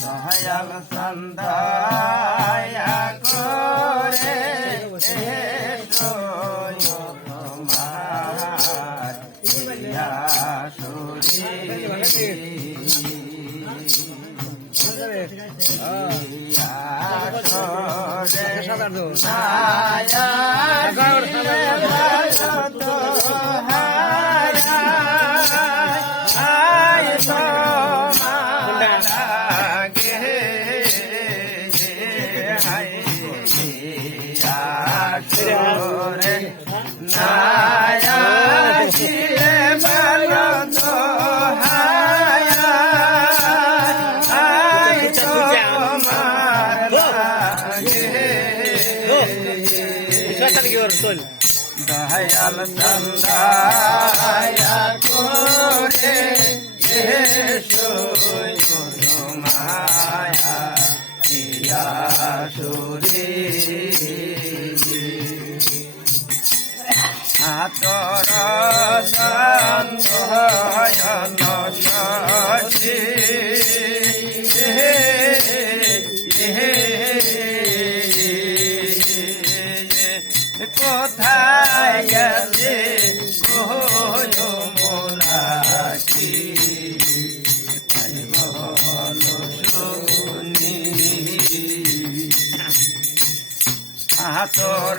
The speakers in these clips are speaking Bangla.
দয়াল সন্ধ্যায়া করে তোমার প্রিয়া দয়াল চন্দায়া করে মায়া প্রিয়া সুরে আতর সন্তয়ন সচি কোথায় গেলে মোলাকি তাই বল শুনি আতর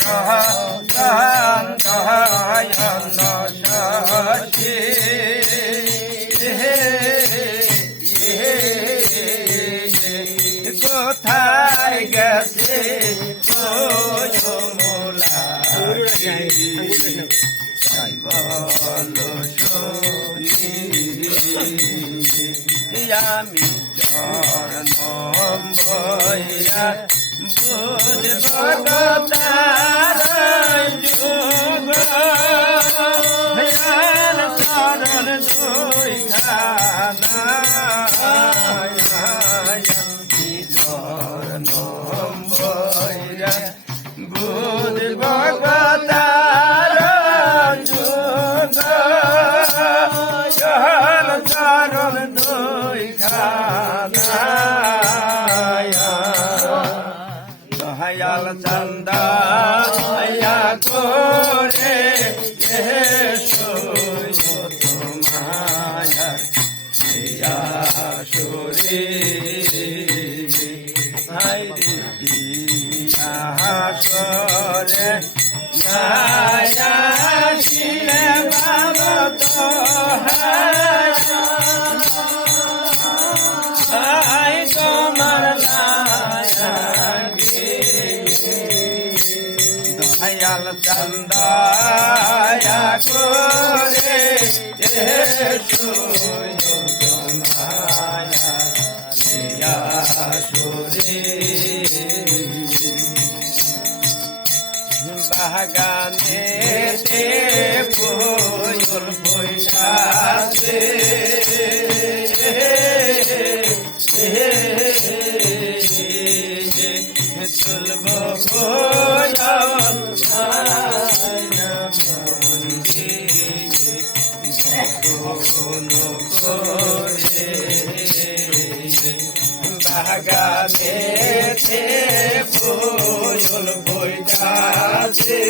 সন্তয়ন সচি কোথায় গেছে মোলা আমি জন্ম বইয়া বুঝব তার যুগ চরণ দুই খানা জন্ম বইয়া বুঝব তার যুগ চরণ দুই খানা দয়াল চন্দায়া করে তোমার প্রিয়া সুরে সরে মায়া ছিলে বাবা তোমার দয়াল চন্দায়া করে মায়া প্রিয়া সুরে বাগানেতে ফুল বৈশাখে তুলব বাগানেতে ফুল বৈশাখে